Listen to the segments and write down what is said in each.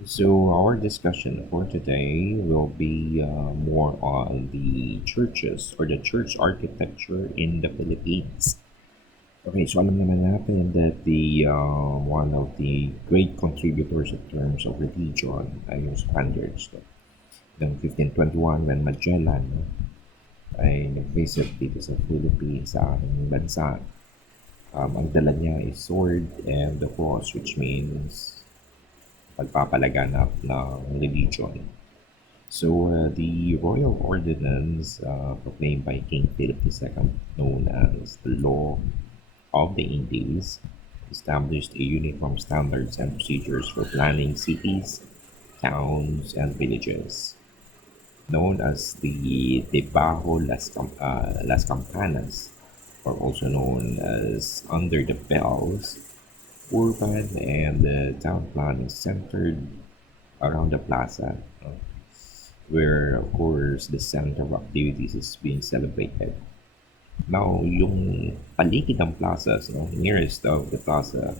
So, our discussion for today will be more on the churches or the church architecture in the Philippines. Okay, so alam naman natin that the one of the great contributors in terms of religion ay yung Spaniards. No? Noong 1521, when Magellan no, ay nag-visit dito sa Philippines, sa ating bansa, ang dala niya is sword and the cross, which means pagpapalaganap ng religion. So, the royal ordinance proclaimed by King Philip II, known as the Law of the Indies, established a uniform standards and procedures for planning cities, towns, and villages. Known as the Debajo Las Campanas, or also known as Under the Bells, urban and town plan is centered around the plaza, where of course the center of activities is being celebrated. Now, yung paligid ng plazas, no, nearest of the plaza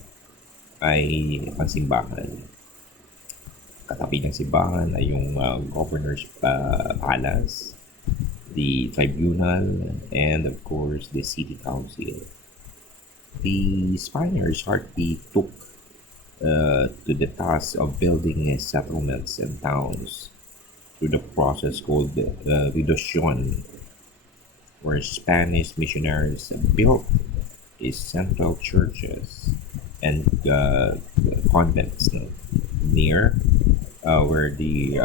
ay ang simbahan. Katabi ng simbahan ay yung governor's palace, the tribunal, and of course the city council. The Spaniards hardly took to the task of building settlements and towns through the process called reduction, where Spanish missionaries built is central churches and convents no, near where the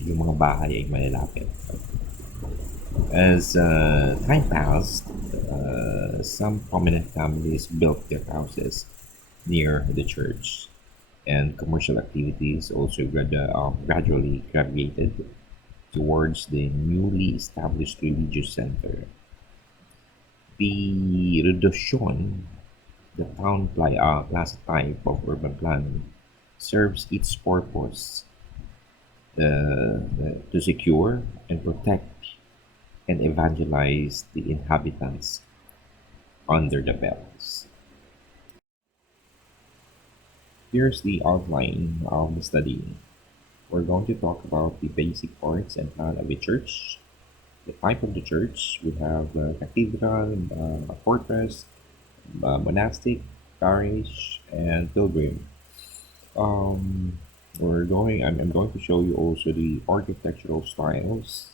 yung mga bahay ay malalapit. As time passed, some prominent families built their houses near the church, and commercial activities also gradually gravitated towards the newly established religious center. The reduction, the plaza type of urban planning, serves its purpose to secure and protect and evangelize the inhabitants under the bells. Here's the outline of the study. We're going to talk about the basic parts and plan of a church, the type of the church. We have cathedral, fortress, monastic, parish, and pilgrim. Um, I'm going to show you also the architectural styles,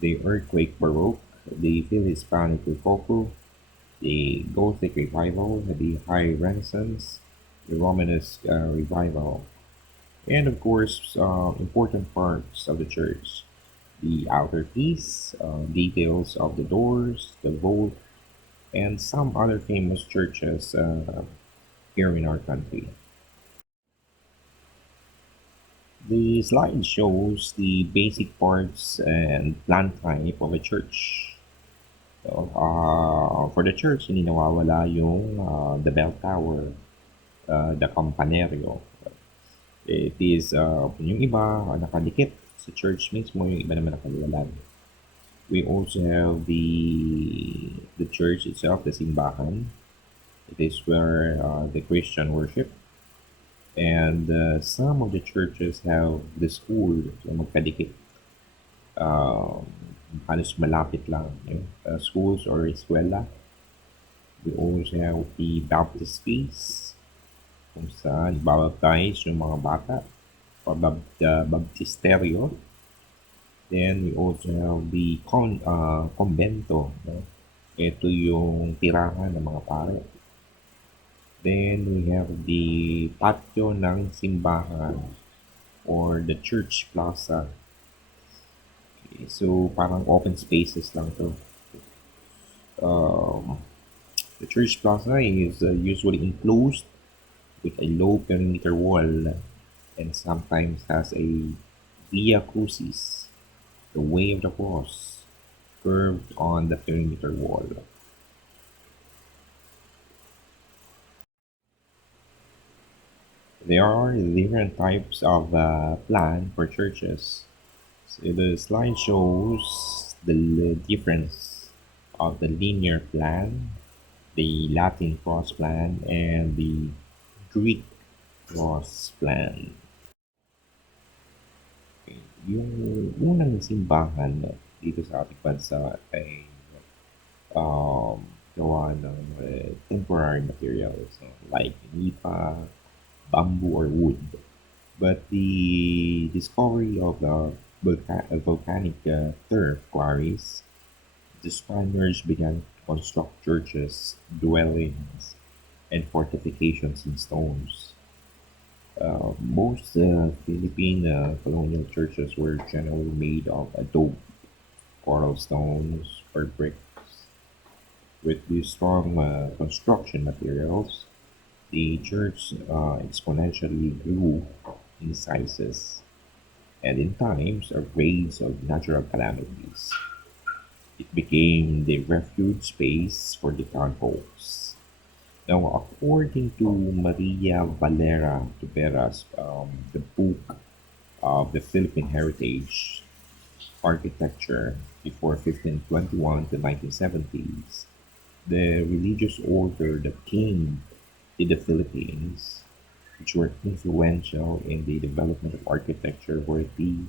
the earthquake baroque, the Phil Hispanic Rococo, the Gothic revival, the High Renaissance, the Romanesque revival, and of course, important parts of the church, the outer piece, details of the doors, the vault, and some other famous churches here in our country. The slide shows the basic parts and plan type of a church. So, for the church, hindi nawawala yung the bell tower, the campanario. It is, yung iba nakadikit sa church mismo, yung iba naman nakaliwalag. We also have the church itself, the simbahan. It is where the Christian worship. And some of the churches have the school, so magkadikit. Um, halos malapit lang. Yung, schools or eskwela. We also have the Baptist feast, kung saan babaptize yung mga bata, or baptisteryo. Then we also have the convento. No? Ito yung tirahan ng mga pare. Then we have the patio ng simbahan or the church plaza. Okay, so parang open spaces lang to. Um, the church plaza is usually enclosed with a low perimeter wall and sometimes has a via crucis, the way of the cross, curved on the perimeter wall. There are different types of plan for churches. So the slide shows the difference of the linear plan, the Latin cross plan, and the Greek. was planned. Okay. Yung unang simbahan dito sa ating bansa ay gawa ng temporary materials like nipa, bamboo, or wood. But the discovery of the volcanic turf quarries, the Spaniards began to construct churches, dwellings, and fortifications in stones. Most Philippine colonial churches were generally made of adobe, coral stones, or bricks. With these strong construction materials, the church exponentially grew in sizes, and in times of raids of natural calamities, it became the refuge space for the town folks. Now, according to Maria Valera Tuberas, the book of the Philippine Heritage Architecture before 1521 to 1970s, the religious order that came to the Philippines, which were influential in the development of architecture, were the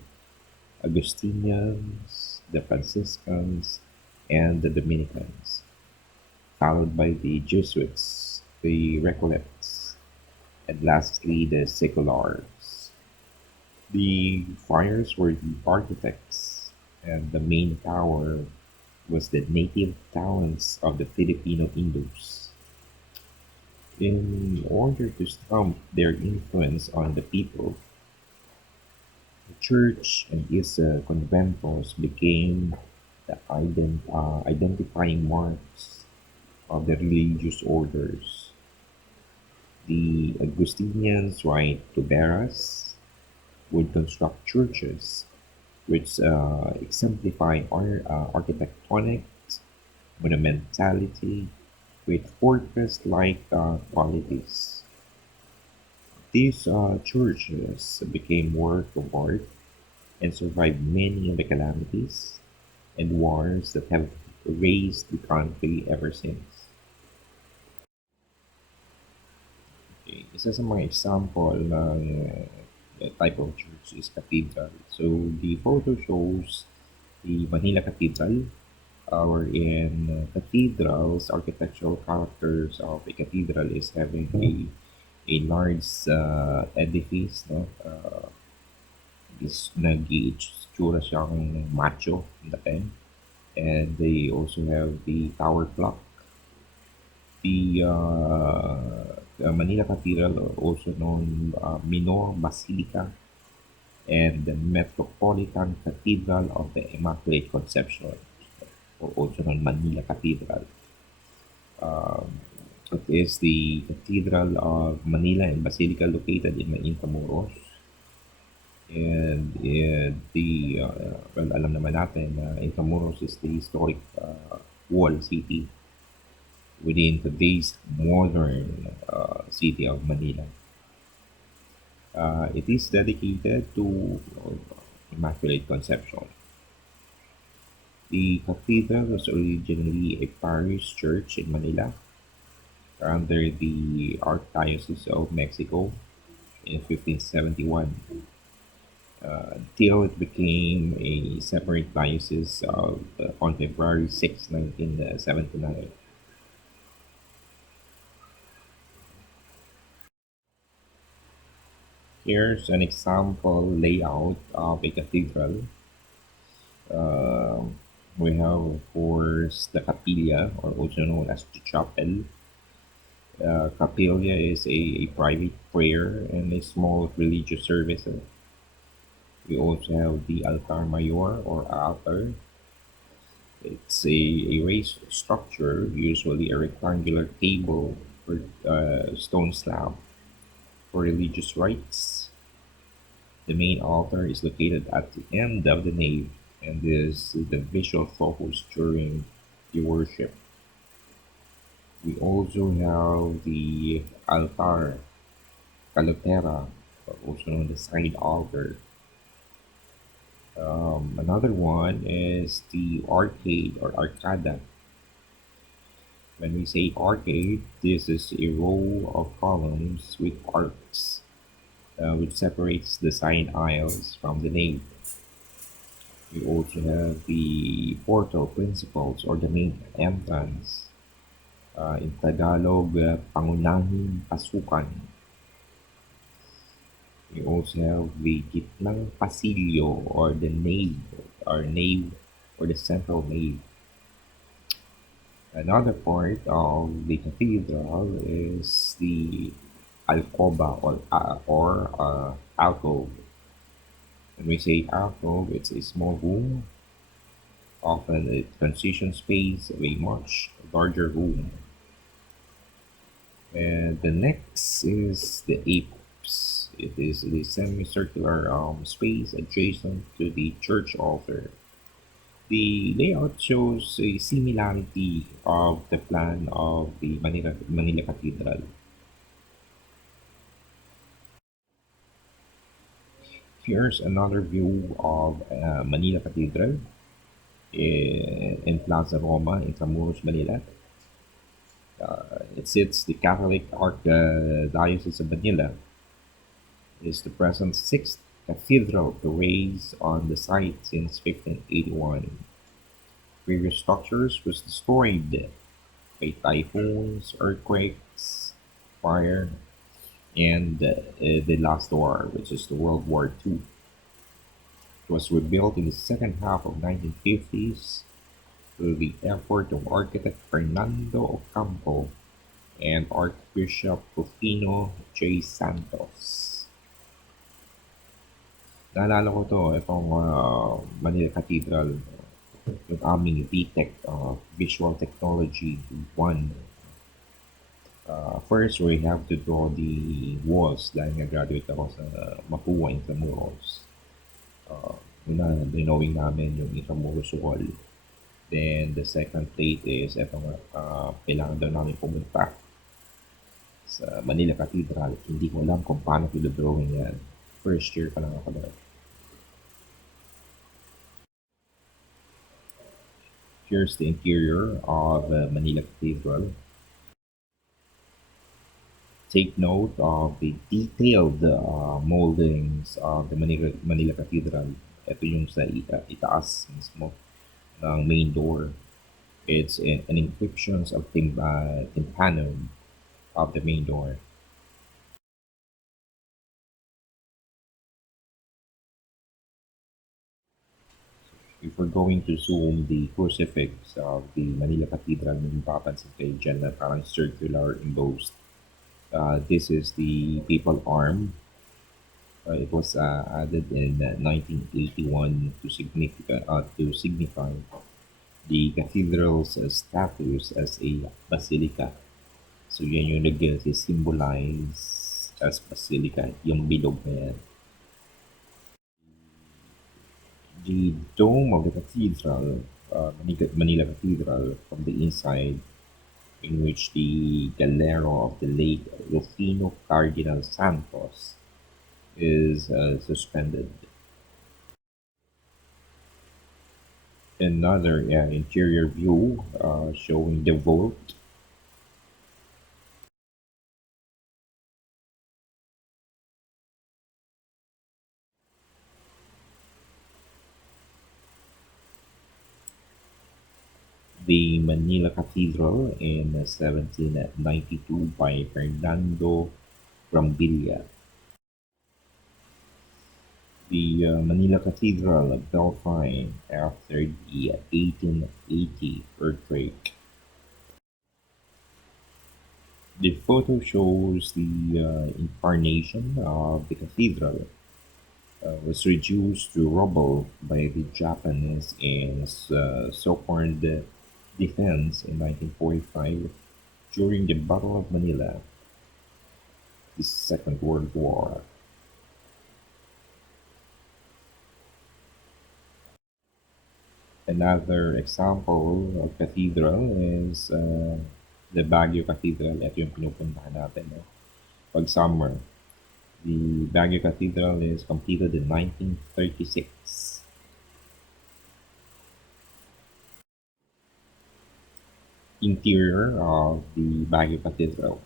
Augustinians, the Franciscans, and the Dominicans, followed by the Jesuits, the Recollects, and lastly the Seculars. The friars were the architects, and the main power was the native talents of the Filipino Indus. In order to stamp their influence on the people, the church and its conventos became the identifying marks of the religious orders. The Augustinians, right, Tuberas, would construct churches which exemplify architectonics, monumentality, with fortress-like qualities. These churches became work of art and survived many of the calamities and wars that have razed the country ever since. Okay. Isa sa mga example ng type of church is cathedral. So the photo shows the Manila Cathedral, wherein cathedrals, architectural characters of a cathedral is having a large edifice, no? Is nag-itsura siyang macho dating. And they also have the tower clock. The Manila Cathedral, also known Minor Basilica, and the Metropolitan Cathedral of the Immaculate Conception, or also known Manila Cathedral. Um, it is the Cathedral of Manila and Basilica located in Intramuros. And well, alam naman natin na Intramuros is the historic wall city within today's modern city of Manila. It is dedicated to Immaculate Conception. The cathedral was originally a parish church in Manila under the Archdiocese of Mexico in 1571 until it became a separate diocese on February 6, 1979. Here's an example layout of a cathedral. Um we have, of course, the capilla, or also known as the chapel. Capilla is a private prayer and a small religious service. We also have the altar mayor, or altar. It's a raised structure, usually a rectangular table or stone slab for religious rites. The main altar is located at the end of the nave and is the visual focus during the worship. We also have the altar calotera, also known as side altar. Another one is the arcade, or arcada. When we say arcade, this is a row of columns with arcs. which separates the side aisles from the nave. We also have the portal principles or the main entrance. In Tagalog, pangunahing pasukan. We also have the gitnang pasilyo or nave or the central nave. Another part of the cathedral is the alcoba or alcove. When we say alcove, it's a small room, often a transition space of a much larger room. And the next is the apse. It is the semicircular space adjacent to the church altar. The layout shows a similarity of the plan of the Manila Cathedral. Here's another view of Manila Cathedral in Plaza Roma, Intramuros, Manila. It sits the Catholic Archdiocese of Manila. It is the present sixth cathedral to raise on the site since 1581. Previous structures was destroyed by typhoons, earthquakes, fire, and the last war, which is the World War II. It was rebuilt in the second half of 1950s through the effort of architect Fernando Ocampo and Archbishop Rufino J. Santos. Naalala ko to, itong Manila Cathedral, yung aming VTech, Visual Technology 1. First, we have to draw the walls dahil nga-graduate ako sa Mapua Intramuros. Una, drawing namin yung Intramuros wall. Then, the second plate is, eto nga, kailangan daw namin pumunta sa Manila Cathedral. Hindi ko alam kung paano ko drawing yan. First year pa lang ako doon. Here's the interior of Manila Cathedral. Take note of the detailed moldings of the Manila Cathedral. Ito yung sa itaas mismo ng main door. It's an inscriptions of tympanum of the main door. If we're going to zoom the crucifix of the Manila Cathedral, may mapapansin kayo dyan na parang circular embossed. This is the papal arm. It was added in 1981 to signify the cathedral's status as a basilica. So yan yung nag-symbolize as basilica, yung bilog na yan. The dome of the cathedral, Manila Cathedral, from the inside, in which the galero of the late Rufino Cardinal Santos is suspended. Another interior view showing the vault. The Manila Cathedral in 1792 by Fernando Brambilla. The Manila Cathedral belfry after the 1880 earthquake. The photo shows the incarnation of the cathedral was reduced to rubble by the Japanese in so-called defense in 1945 during the Battle of Manila, the Second World War. Another example of cathedral is the Baguio Cathedral. Ito yung pinupuntahan natin. No? Pag summer, the Baguio Cathedral is completed in 1936. Interior of the Baguio Cathedral.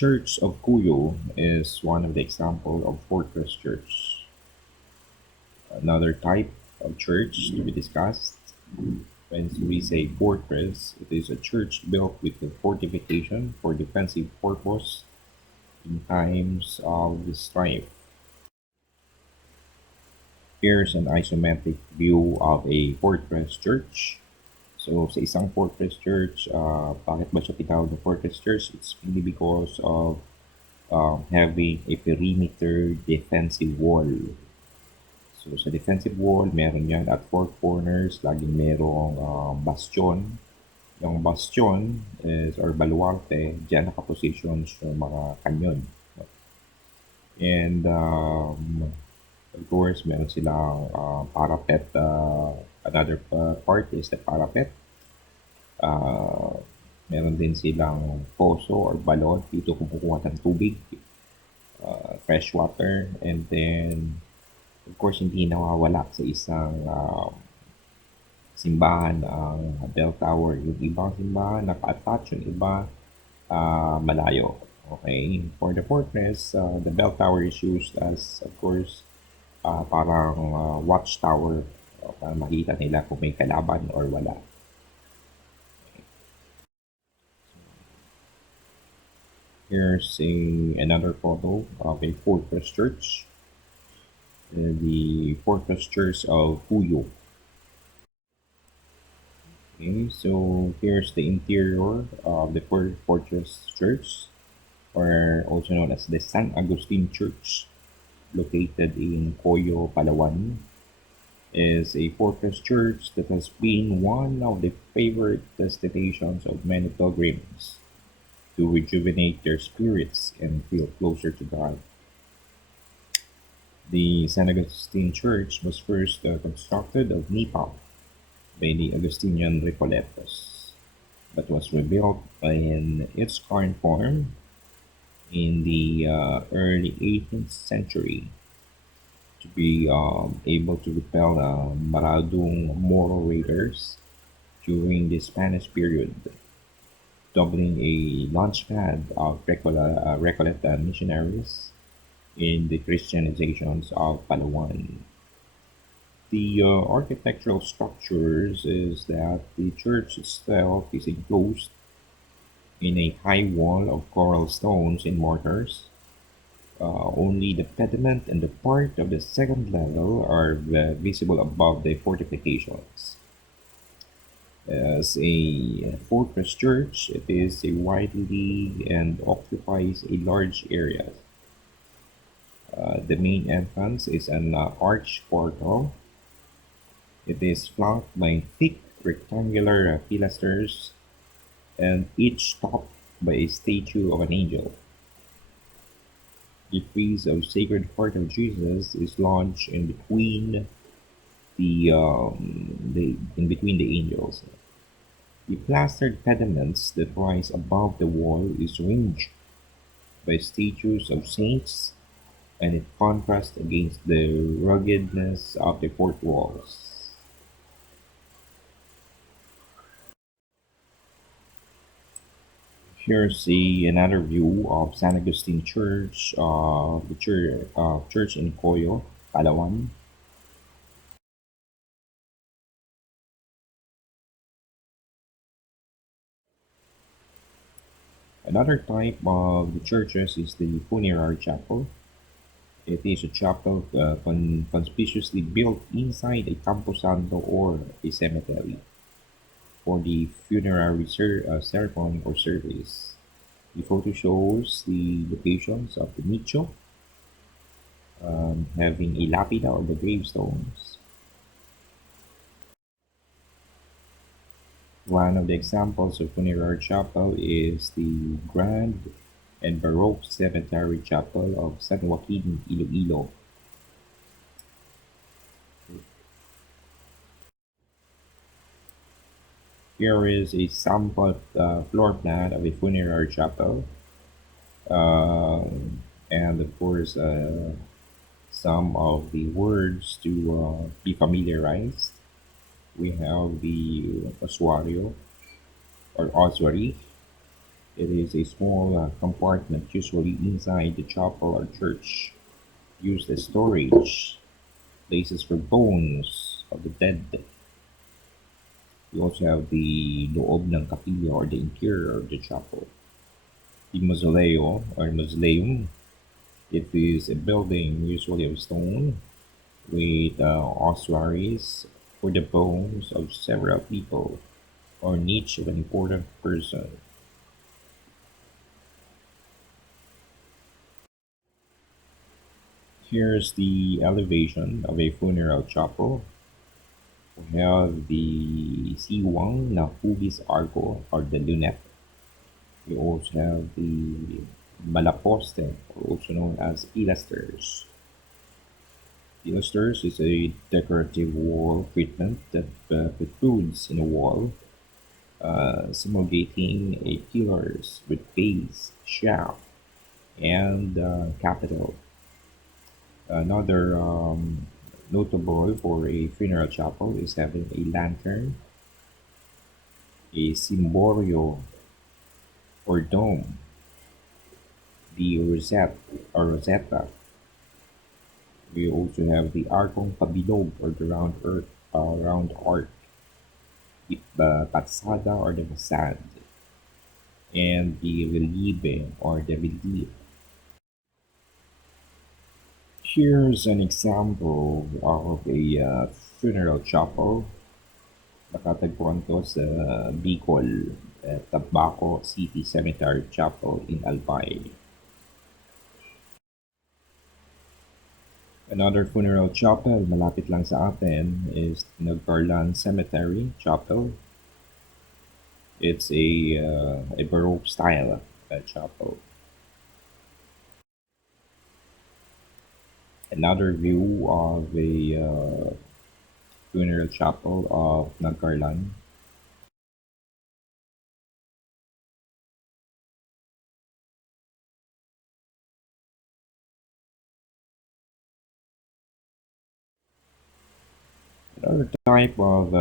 Church of Cuyo is one of the example of fortress church. Another type of church to be discussed. When we say fortress, it is a church built with a fortification for defensive purpose in times of strife. Here's an isometric view of a fortress church. So sa isang fortress church, bakit ba siya tinawag na fortress church? It's mainly because of having a perimeter defensive wall. So sa defensive wall, meron yan at four corners, laging merong bastion. Yung bastion is, or baluarte, dyan nakapositions yung mga kanyon. And of course, meron silang parapet. Another part is the parapet. Uh, Meron din silang poso or balon dito kumukuha ng tubig, fresh water. And then, of course, hindi nawawala sa isang simbahan ang bell tower. Yung ibang simbahan naka-attach, yung iba malayo. Okay, for the fortress, the bell tower is used as, of course, parang watchtower para makita nila kung may kalaban or wala. Here's another photo of a fortress church, the fortress church of Puyo. Okay, so here's the interior of the fortress church, or also known as the San Agustin Church, located in Coyo, Palawan. Is a fortress church that has been one of the favorite destinations of many pilgrims to rejuvenate their spirits and feel closer to God. The San Agustin Church was first constructed of Nepal by the Augustinian Recoletos, but was rebuilt in its current form in the early 18th century to be able to repel Maradong Moro raiders during the Spanish period, doubling a launchpad of Recoleta missionaries in the Christianizations of Palawan. The architectural structures is that the church itself is enclosed in a high wall of coral stones and mortars. Only the pediment and the part of the second level are visible above the fortifications. As a fortress church, it is a widely and occupies a large area. The main entrance is an arch portal. It is flanked by thick rectangular pilasters and each topped by a statue of an angel. The frieze of Sacred Heart of Jesus is launched the in between the angels. The plastered pediments that rise above the wall is ringed by statues of saints, and it contrasts against the ruggedness of the fort walls. Here's another view of San Agustin Church, the church in Coyo, Palawan. Another type of the churches is the funerary chapel. It is a chapel conspicuously built inside a camposanto or a cemetery for the funerary ceremony or service. The photo shows the locations of the nicho, having a lapida or the gravestones. One of the examples of funerary chapel is the grand and Baroque cemetery chapel of San Joaquin, Iloilo. Here is a sample floor plan of a funerary chapel, and of course, some of the words to be familiarized. We have the ossuario or ossuary, It is a small compartment, usually inside the chapel or church, used as storage, places for bones of the dead. We also have the loob ng kapilya or the interior of the chapel. The mausoleo or mausoleum, it is a building usually of stone with ossuaries for the bones of several people or niche of an important person. Here's the elevation of a funeral chapel. We have the Siwang na Hugis Arco or the Lunette. We also have the Malaposte, or also known as pilasters. Pilasters is a decorative wall treatment that protrudes in a wall, simulating a pillars with base, shaft, and capital. Another notable for a funeral chapel is having a lantern, a cimborio or dome, the rosette or rosetta. We also have the arcong pabilog or the round arc, the patsada or the facade, and the relieve or the relief. Here's an example of a funeral chapel. Nakatagpuan to sa Bicol, Tabaco City Cemetery Chapel in Albay. Another funeral chapel malapit lang sa atin is Nagcarlan Cemetery Chapel. It's a Baroque style chapel. Another view of a funeral chapel of Nagcarlan. Another type of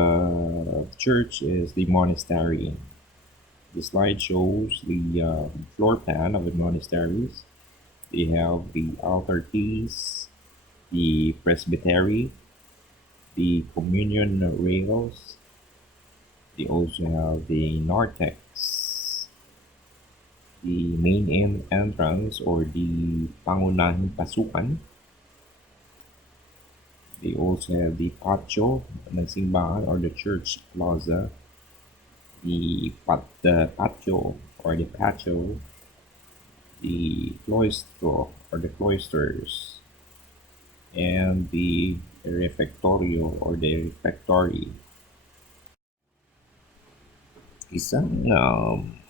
church is the monastery. The slide shows the floor plan of the monasteries. They have the altar keys, the presbytery, the communion rails. They also have the narthex, the main entrance or the pangunahing pasukan. They also have the patio ng simbahan or the church plaza, the patio or the patio, the cloistro or the cloisters, and the refectorio or the refectory. Isang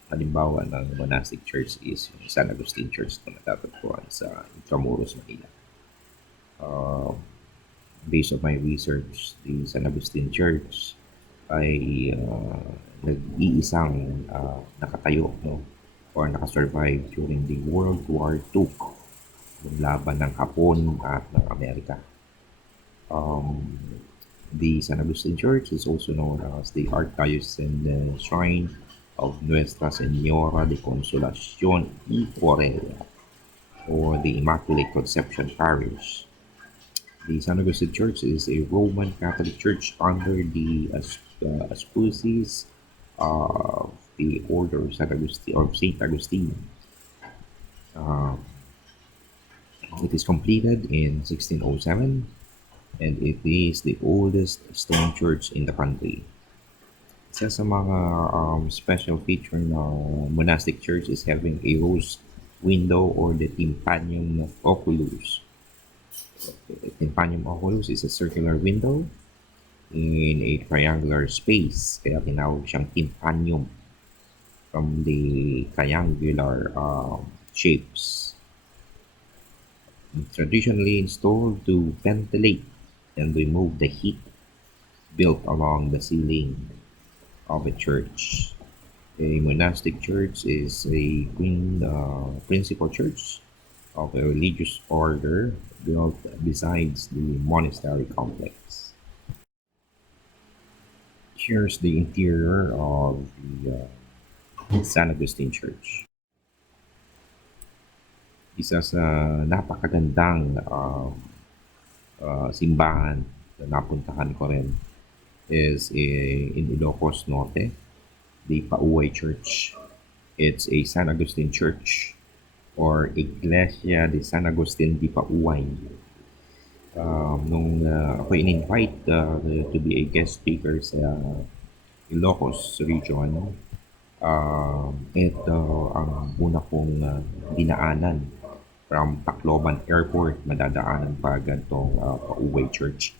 halimbawa ng monastic church is yung San Agustin Church na natatagpuan sa Intramuros, Manila. Uh, Based on my research, the San Agustin Church ay nag-iisang nakatayo, no, or nakasurvive during the World War II, yung laban ng Hapon at ng Amerika. Um, the San Agustin Church is also known as the Archdiocesan Shrine of Nuestra Señora de Consolación y Corel, or the Immaculate Conception Parish. The San Agustin Church is a Roman Catholic church under the auspices of the Order of Saint Augustine or Saint Augustine. Um, it is completed in 1607 and it is the oldest stone church in the country. Isa sa mga special feature ng monastic church is having a rose window or the tympanum oculus. The tympanum oculus is a circular window in a triangular space, kaya tinawag siyang tympanum from the triangular shapes. Traditionally installed to ventilate and remove the heat built along the ceiling of a church. A monastic church is a principal church of a religious order built besides the monastery complex. Here's the interior of the San Agustin Church. Isa sa napakagandang simbahan na napuntahan ko rin is in Ilocos Norte, the Pauay Church. It's a San Agustin Church or Iglesia de San Agustin de Pauay. Nung ako in-invite to be a guest speaker sa Ilocos region, ito ang una kong dinaanan from Tacloban Airport, madadaanan pa gantong Pauay Church.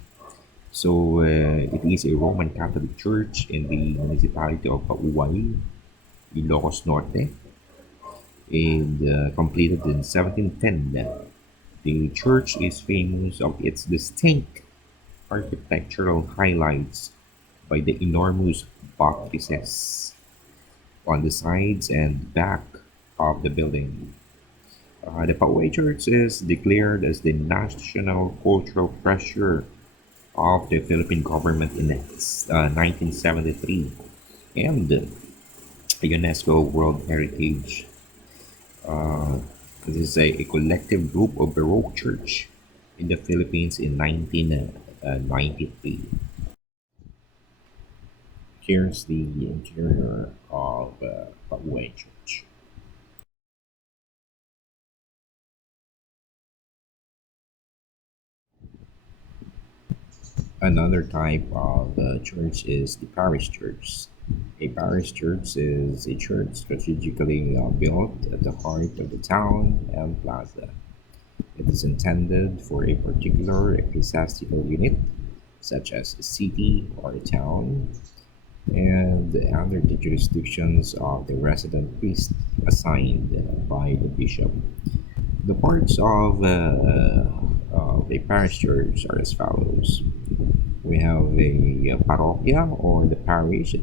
So it is a Roman Catholic church in the municipality of Pauay, Ilocos Norte, and completed in 1710. The church is famous of its distinct architectural highlights by the enormous buttresses on the sides and back of the building. The Pauay Church is declared as the national cultural treasure of the Philippine government in 1973 and a UNESCO World Heritage. Uh, this is a collective group of Baroque church in the Philippines in 1993. Here's the interior of Pauay Church. Another type of church is the parish church. A parish church is a church strategically built at the heart of the town and plaza. It is intended for a particular ecclesiastical unit, such as a city or a town, and under the jurisdictions of the resident priest assigned by the bishop. The parts of a parish church are as follows. We have a parroquia or the parish.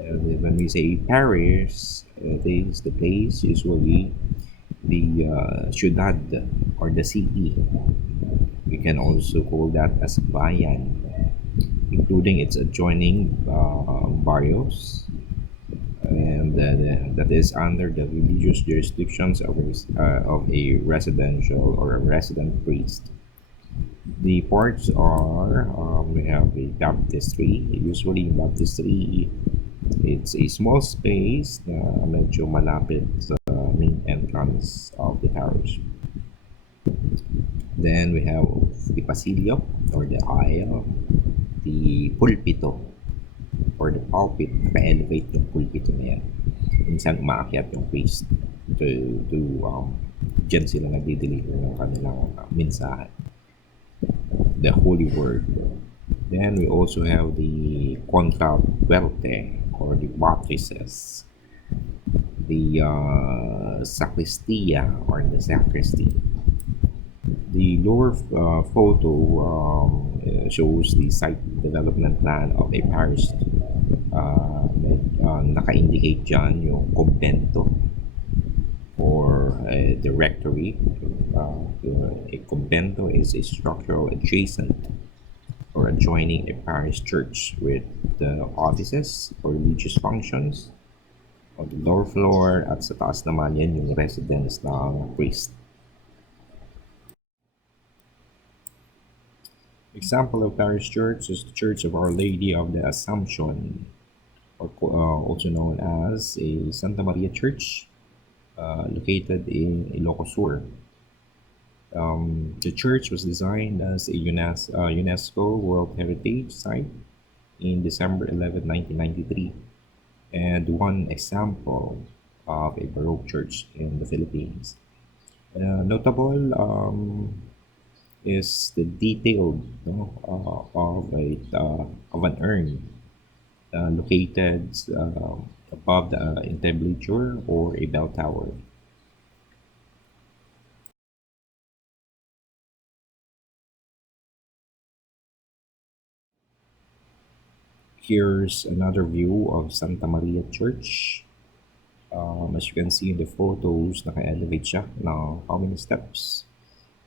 When we say parish, it is the place usually the ciudad or the city. We can also call that as bayan, including its adjoining barrios, and that is under the religious jurisdictions of a residential or a resident priest. The parts are we have a baptistry. Usually, in baptistry, it's a small space na medyo malapit sa main entrance of the parish. Then we have the pasilyo or the aisle, the pulpito or the pulpit. Naka-elevate yung pulpito na yan. Minsan umaakyat yung priest to dyan sila nagdi-deliver ng kanilang mensahe, the holy word. Then we also have the contrapuerte or the buttresses, the sacristia or the sacristy. The lower photo shows the site development plan of a parish. Naka-indicate dyan yung convento or the rectory. A convento is a structural adjacent or adjoining a parish church with the offices or religious functions. On the lower floor at sa taas naman yan yung residence ng priest. Example of parish church is the Church of Our Lady of the Assumption, or also known as a Santa Maria Church, located in Ilocos Sur. The church was designed as a UNESCO World Heritage Site in December 11, 1993, and one example of a Baroque church in the Philippines. Notable is the detail of an urn located above the entablature or a bell tower. Here's another view of Santa Maria Church. As you can see in the photos, naka-elevate siya na how many steps.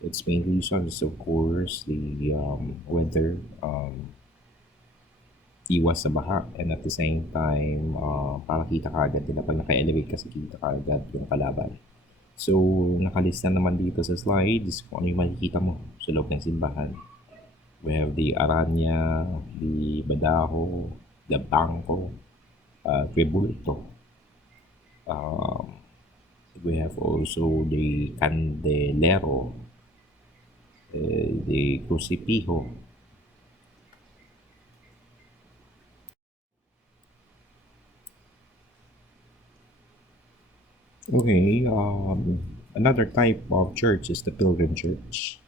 Its main reason is, of course, the weather iwas sa baha, and at the same time, para kita kaagad nila. Pag naka-elevate kasi kita kaagad yung kalaban. So, nakalista naman dito sa slides kung ano yung makikita mo sa loob ng simbahan. We have the Aranya, the Badajo, the Bangko, Tribulto. We have also the Candelero, the Crucifijo. Okay, another type of church is the Pilgrim Church.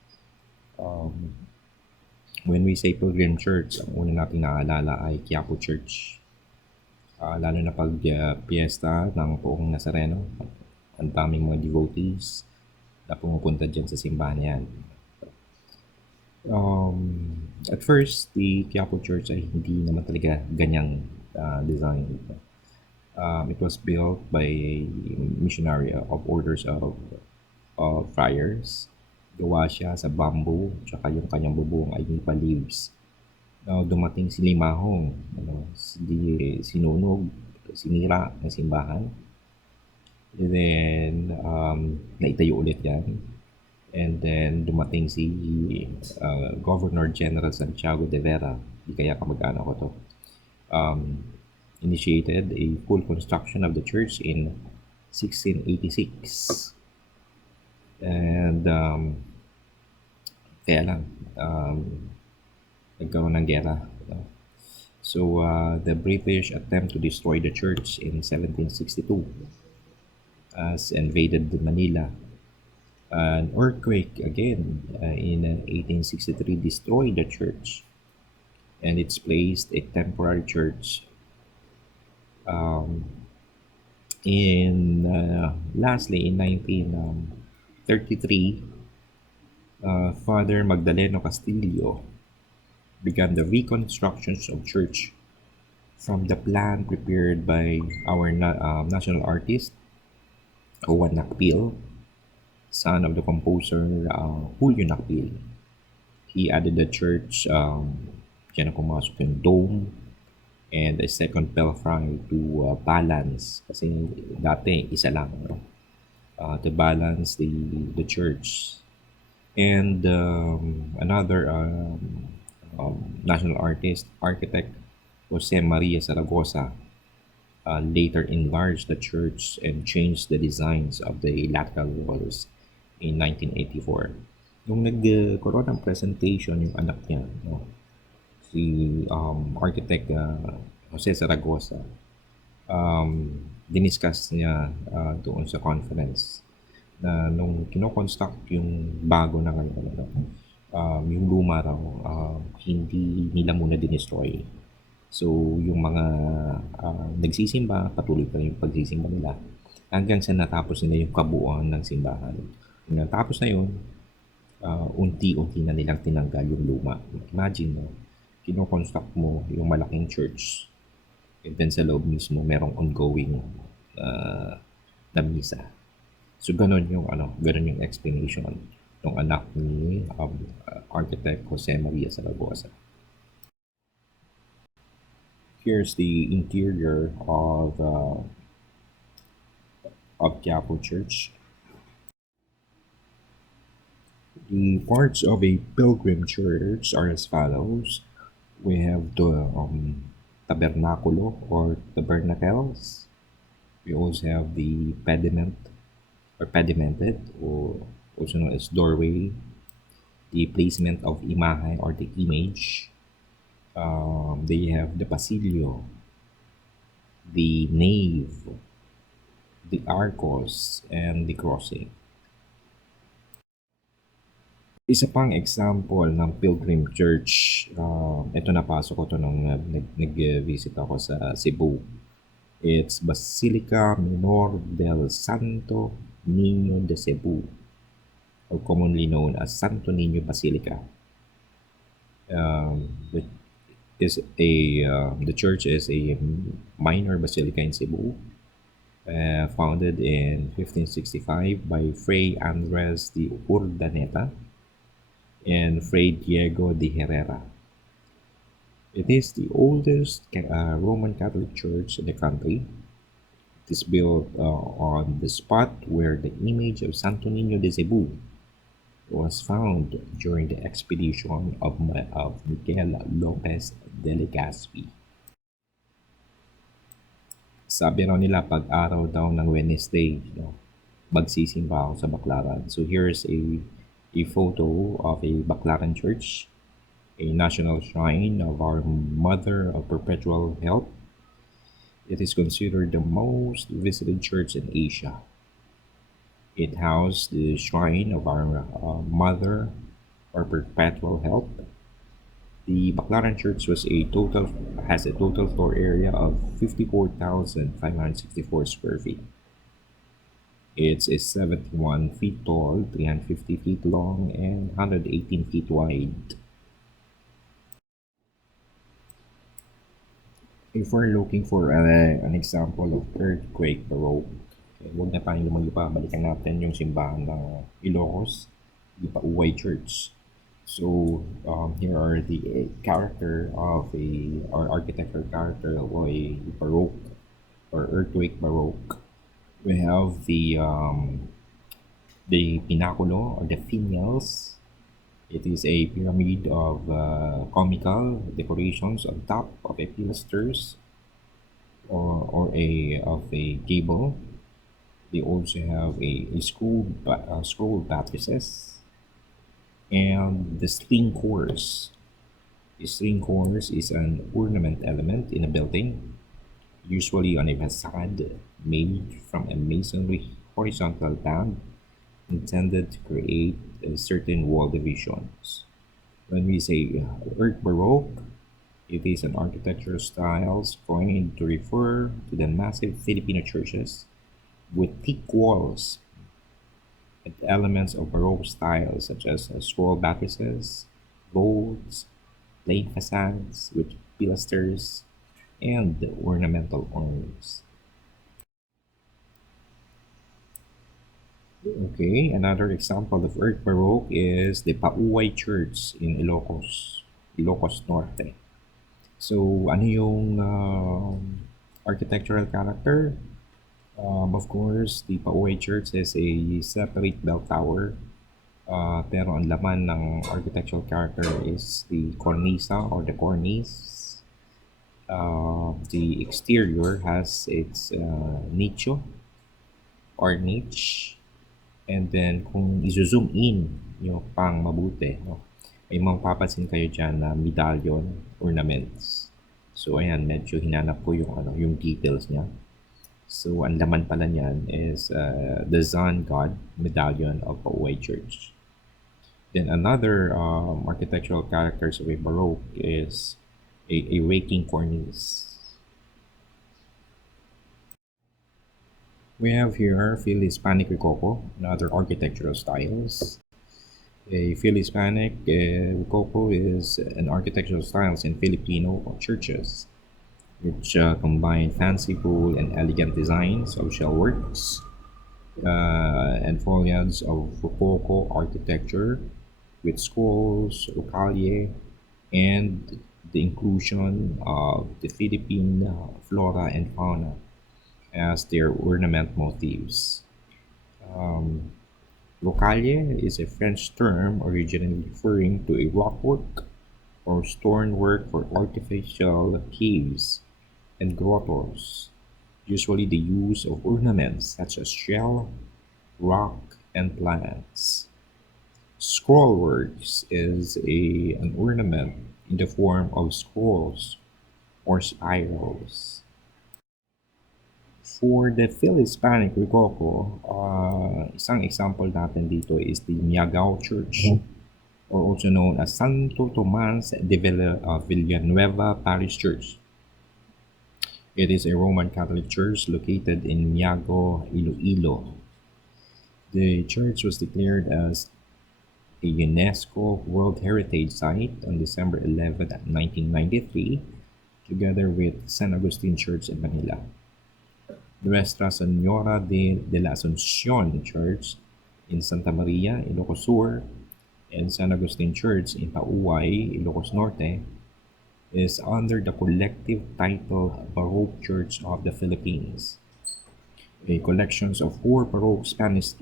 When we say Pilgrim Church, ang una natin naaalala ay Quiapo Church. Lalo na pag piyesta ng Poong Nazareno, ang daming mga devotees na pumupunta dyan sa simbahan yan. At first, the Quiapo Church ay hindi naman talaga ganyang design. It was built by a missionary of orders of friars. Gawa siya sa bamboo, tsaka yung kanyang bubong ay nipa leaves. Now, dumating si Limahong, sinunog, sinira ng simbahan. And then, naitayo ulit yan. And then, dumating si Governor General Santiago de Vera, di kaya kamag-anak ko to, initiated a full construction of the church in 1686. And kaya lang, nagkaroon ng gera. So the British attempt to destroy the church in 1762 as invaded Manila. An earthquake again in 1863 destroyed the church, and it's placed a temporary church. Lastly, in 1933, Father Magdaleno Castillo began the reconstructions of church from the plan prepared by our national artist, Juan Nakpil, son of the composer Julio Nakpil. He added the church, dyan na pumasok yung dome, and a second belfry to balance, kasi dati isa lang, no? To balance the church. And another national architect, Jose Maria Zaragoza, later enlarged the church and changed the designs of the lateral walls in 1984. Nung nagkaroon ng presentation yung anak niya, no, si architect Jose Zaragoza, diniscuss niya doon sa conference na nung kinoconstruct yung bago na ngayon, yung luma raw, hindi nila muna dinestroy. So, yung mga nagsisimba, patuloy pa rin yung pagsisimba nila hanggang sa natapos nila yung kabuuan ng simbahan. Nung natapos na yun, unti-unti na nilang tinanggal yung luma. Imagine mo, kinoconstruct mo yung malaking church, and then sa loob mismo merong ongoing na misa. So ganun yung explanation ng anak ni architect Jose Maria Zaragoza. Here's the interior of Quiapo Church. The parts of a pilgrim church are as follows. We have the tabernaculo or tabernacles. We also have the pediment or pedimented, or also known as doorway, the placement of imahe or the image. They have the pasillo, the nave, the arcos, and the crossing. Isa pang example ng pilgrim church, ito napasok ko to nung nag-visit ako sa Cebu. It's Basilica Minor del Santo Niño de Cebu, or commonly known as Santo Niño Basilica. The church is a minor basilica in Cebu, founded in 1565 by Fray Andres de Urdaneta and Fray Diego de Herrera. It is the oldest Roman Catholic church in the country. It is built on the spot where the image of Santo Niño de Cebu was found during the expedition of Miguel Lopez de Legazpi. Sabi raw nila pag araw daw ng Wednesday, magsisimba ako sa Baclaran. So here's a photo of a Baclaran church, a national shrine of our Mother of Perpetual Help. It is considered the most visited church in Asia. It housed the shrine of our Mother of Perpetual Help. The Baclaran Church has a total floor area of 54,564 square feet. It's a 71 feet tall, 350 feet long, and 118 feet wide. If we're looking for an example of earthquake baroque, huwag na tayong lumayo pa. Balikan natin yung simbahan ng Ilocos, di Pauway Church. So here are the character of or architectural character of a baroque or earthquake baroque. We have the pinaculo or the finials. It is a pyramid of comical decorations on top of a pilasters or of a gable. They also have a scroll buttresses and the string cores. The string cores is an ornament element in a building, usually on a facade made from a masonry horizontal band intended to create certain wall divisions. When we say Earth Baroque, it is an architectural style coined to refer to the massive Filipino churches with thick walls and elements of Baroque style such as scroll buttresses, vaults, plain facades with pilasters, and ornamental ornaments. Okay, another example of Earth Baroque is the Pauway Church in Ilocos Norte. So, ano yung architectural character? Of course, the Pauway Church is a separate bell tower. Pero ang laman ng architectural character is the cornisa or the cornice. The exterior has its nicho or niche. And then kung izo-zoom in nyo pang mabuti, no, may mapapansin kayo dyan na medallion ornaments. So ayan, medyo hinanap ko yung details niya. So ang laman pala niyan is the Sun God medallion of Pauway Church. Then another architectural characters of a Baroque is a raking cornice. We have here Phil-Hispanic Rococo and other architectural styles. A Phil-Hispanic Rococo is an architectural styles in Filipino churches which combine fanciful and elegant designs of shellworks and foliage of Rococo architecture with scrolls, rockalie, and the inclusion of the Philippine flora and fauna as their ornament motifs. Um, Rockalie is a French term originally referring to a rockwork or stonework for artificial caves and grottos, usually the use of ornaments such as shell, rock, and plants. Scrollworks is an ornament in the form of scrolls or spirals. For the Phil-Hispanic Rococo, isang example natin dito is the Miagao Church, or also known as Santo Tomas de Villanueva Parish Church. It is a Roman Catholic church located in Miago, Iloilo. The church was declared as a UNESCO World Heritage Site on December 11, 1993, together with San Agustin Church in Manila. Nuestra Señora de la Asunción Church in Santa Maria, Ilocos Sur, and San Agustin Church in Pauway, Ilocos Norte is under the collective title Baroque Church of the Philippines, a collection of four Baroque Spanish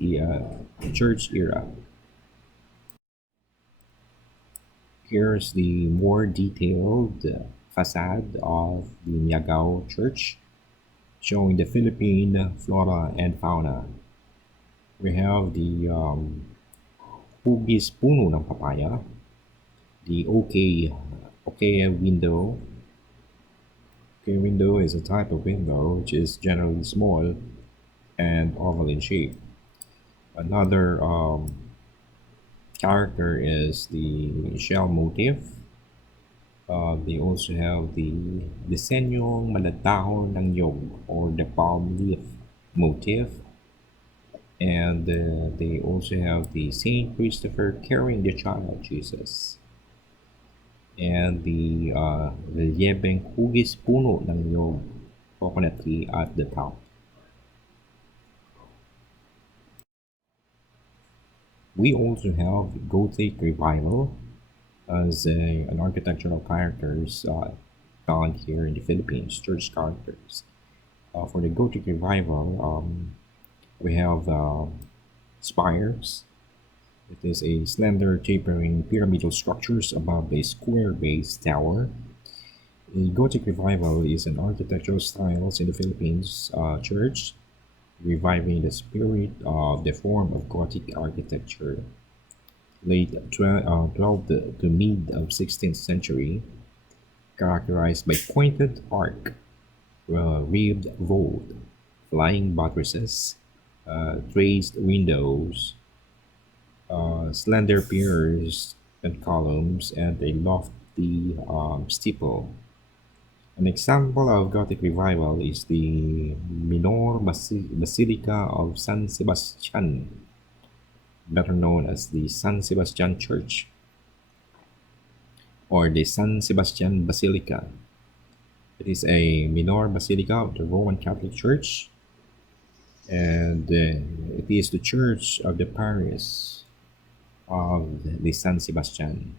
church era. Here's the more detailed facade of the Miagao Church, showing the Philippine flora and fauna. We have the hugis puno ng papaya, the window. Okay window is a type of window which is generally small and oval in shape. Another character is the shell motif. They also have the disenyong malatahon ng yog or the palm leaf motif. And they also have the Saint Christopher carrying the child Jesus. And the relieveng hugis puno ng yog coconut tree at the top. We also have Gothic Revival as an architectural characters found here in the Philippines, church characters. For the Gothic Revival, we have spires. It is a slender, tapering pyramidal structures above a square-based tower. The Gothic Revival is an architectural style in the Philippines church, reviving the spirit of the form of Gothic architecture. Late 12th to mid of 16th century, characterized by pointed arc, ribbed vault, flying buttresses, traced windows, slender piers and columns, and a lofty steeple. An example of Gothic revival is the Basilica of San Sebastian, better known as the San Sebastian Church or the San Sebastian Basilica. It is a minor basilica of the Roman Catholic Church, and it is the church of the parish of the San Sebastian.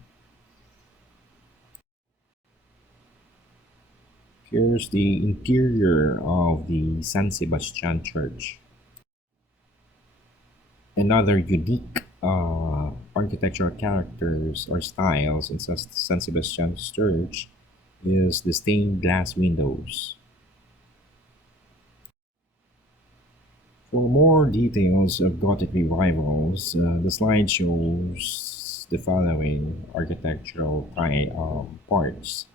Here's the interior of the San Sebastian Church. Another unique architectural characters or styles in San Sebastian's church is the stained glass windows. For more details of Gothic revivals, the slide shows the following architectural parts.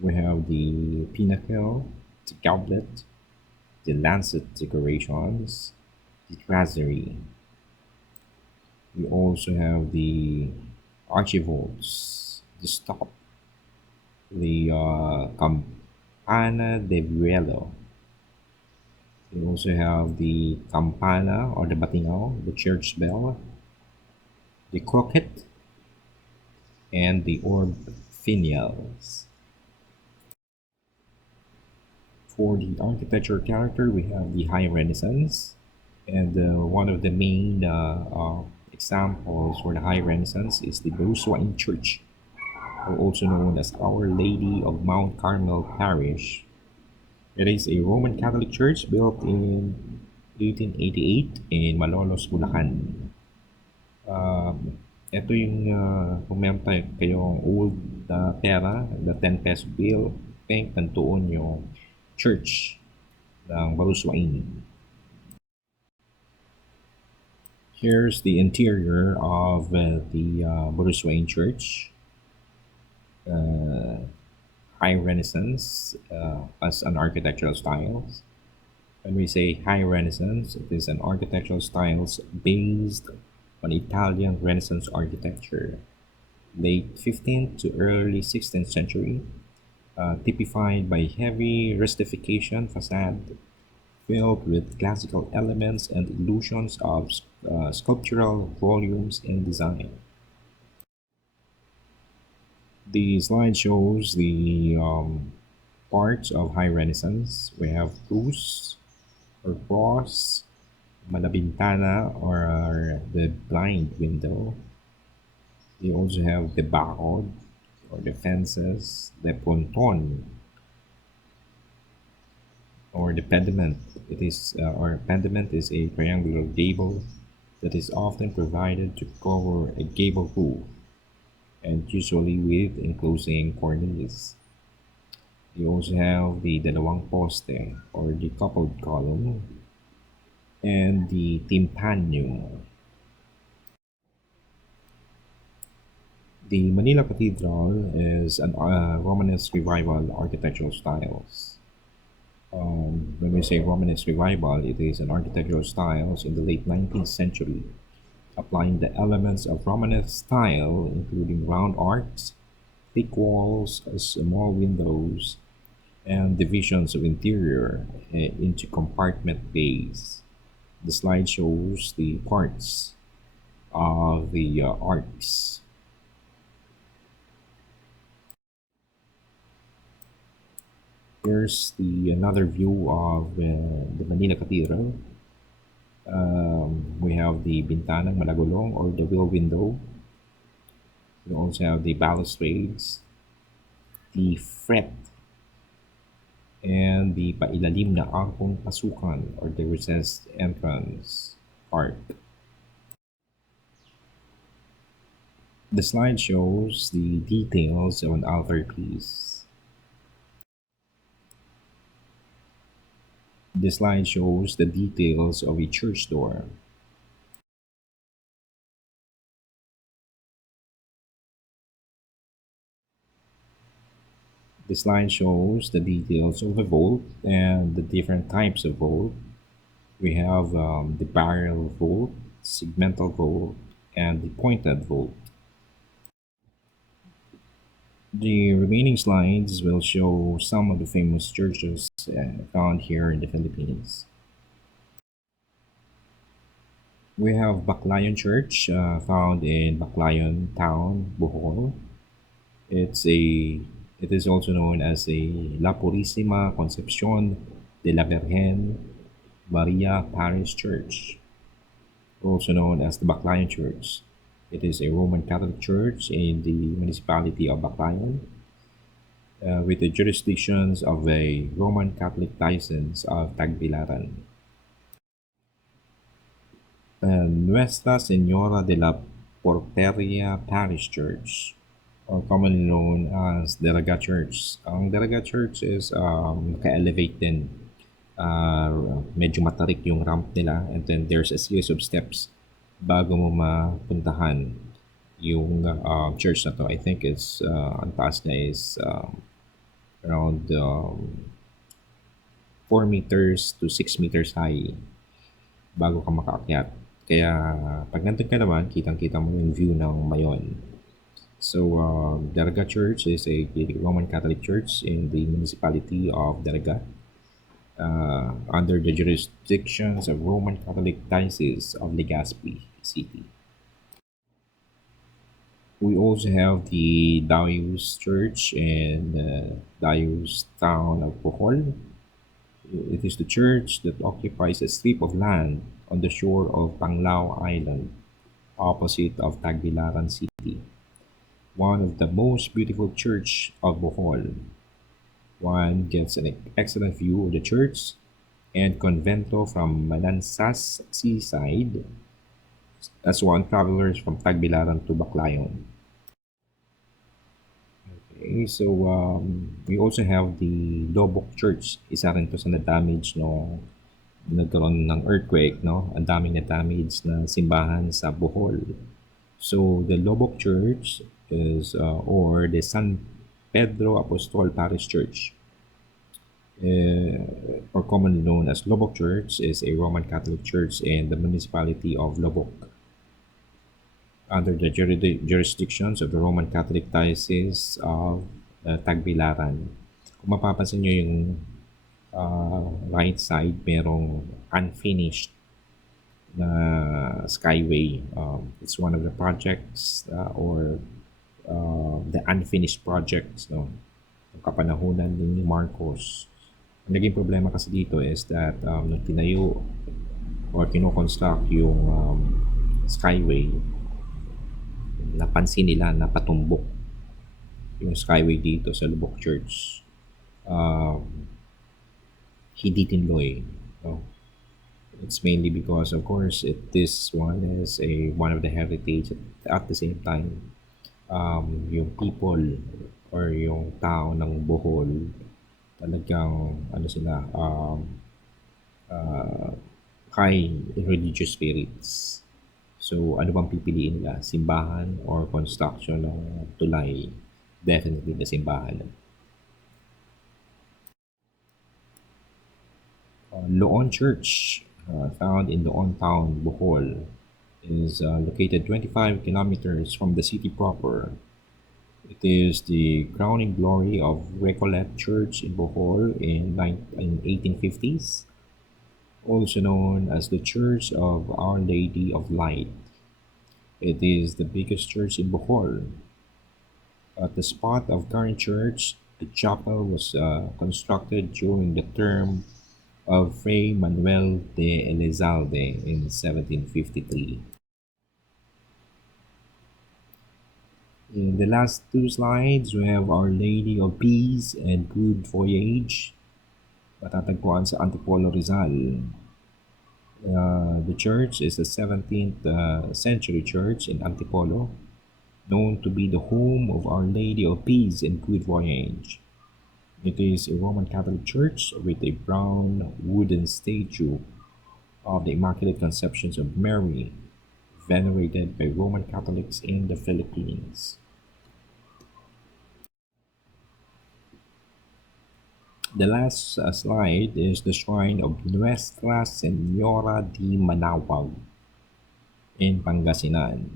We have the pinnacle, the goblet, the lancet decorations, the tracery. We also have the archivolts, the stop, the campana de vuelo. We also have the campana or the batingaw, the church bell, the crocket, and the orb finials. For the architecture character, we have the High Renaissance, and one of the main examples for the High Renaissance is the Jerusalem Church, or also known as Our Lady of Mount Carmel Parish. It is a Roman Catholic church built in 1888 in Malolos, Bulacan. Ito yung kung meron kayong old pera, the 10 peso bill, think nandoon yung church ng Baruswain. Here's the interior of the Baruswain Church. High Renaissance as an architectural style. When we say High Renaissance, it is an architectural styles based on Italian Renaissance architecture, late 15th to early 16th century, typified by heavy rustification facade filled with classical elements and illusions of sculptural volumes in design. The slide shows the parts of High Renaissance. We have cruz or cross, malabintana or the blind window. We also have the barod, or the fences, the ponton, or the pediment. It is or pediment is a triangular gable that is often provided to cover a gable roof and usually with enclosing cornice. You also have the dalawang poste or the coupled column and the timpano. The Manila Cathedral is an Romanesque revival architectural styles. When we say Romanesque revival, it is an architectural styles in the late 19th century, applying the elements of Romanesque style, including round arcs, thick walls, small windows, and divisions of interior into compartment bays. The slide shows the parts of the arcs. Here's the another view of the Manila Cathedral. We have the Bintanang Malagulong or the wheel window. We also have the balustrades, the fret, and the pailalim na arkong pasukan or the recessed entrance part. The slide shows the details of an altarpiece. The slide shows the details of a church door. The slide shows the details of the vault and the different types of vault. We have the barrel vault, segmental vault, and the pointed vault. The remaining slides will show some of the famous churches found here in the Philippines. We have Baclayon Church, found in Baclayon Town, Bohol. It's a it is also known as a La Purísima Concepción de la Virgen Maria Parish Church, also known as the Baclayon Church. It is a Roman Catholic church in the municipality of Baclayon, with the jurisdictions of a Roman Catholic Diocese of Tagbilaran. Nuestra Señora de la Porteria Parish Church, or commonly known as Daraga Church. Ang Daraga Church is naka-elevate din. Medyo matarik yung ramp nila, and then there's a series of steps bago mo mapuntahan yung church na to. I think it's ang taas niya is around 4 meters to 6 meters high bago ka makaakyat. Kaya pag nandun ka naman, kitang-kita mo yung view ng Mayon. So, Daraga Church is a Roman Catholic church in the municipality of Daraga, under the jurisdictions of Roman Catholic Diocese of Legazpi City. We also have the Dayus Church in Dayus town of Bohol. It is the church that occupies a strip of land on the shore of Panglao Island, opposite of Tagbilaran City. One of the most beautiful church of Bohol. One gets an excellent view of the church and convento from Manansas seaside, as one travelers from Tagbilaran to Baclayon. Okay, so we also have the Lobok Church. Isa rin to sa na-damage no nagkaroon ng earthquake, no? Ang daming na-damage na simbahan sa Bohol. So the Lobok Church is or the San Pedro Apostol Parish Church, or commonly known as Lobok Church, is a Roman Catholic church in the municipality of Lobok, under the jurisdictions of the Roman Catholic Diocese of Tagbilaran. Kung mapapansin nyo yung right side, merong unfinished na skyway. It's one of the projects or the unfinished projects, no, ng kapanahunan ni Marcos. Ang naging problema kasi dito is that nung tinayo or kino-construct yung skyway, napansin nila na patumbok yung Skyway dito sa Lubok Church. Um, Hindi tinloy. No? It's mainly because, of course, this one is a one of the heritage. At the same time, yung people or yung tao ng Bohol, talagang ano sila, high in religious spirits. So, ano bang pipiliin nila? Simbahan or construction ng tulay? Definitely the simbahan. Loon Church, found in Loon Town, Bohol, is located 25 kilometers from the city proper. It is the crowning glory of Recollet Church in Bohol in 1850s, also known as the Church of Our Lady of Light. It is the biggest church in Bohol. At the spot of current church, the chapel was constructed during the term of Fray Manuel de Elizalde in 1753. In the last two slides, we have Our Lady of Peace and Good Voyage, matatagpuan sa Antipolo, Rizal. The church is a 17th century church in Antipolo, known to be the home of Our Lady of Peace and Good Voyage. It is a Roman Catholic church with a brown wooden statue of the Immaculate Conception of Mary, venerated by Roman Catholics in the Philippines. The last slide is the shrine of Nuestra Señora de Manawag in Pangasinan.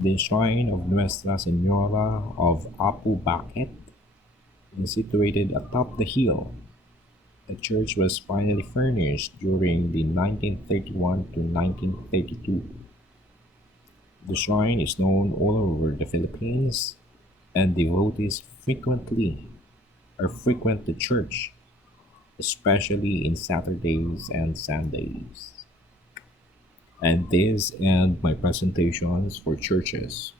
The shrine of Nuestra Señora of Apu Bakit is situated atop the hill. The church was finally furnished during the 1931 to 1932. The shrine is known all over the Philippines, and devotees frequent the church, especially in Saturdays and Sundays. And this end my presentations for churches.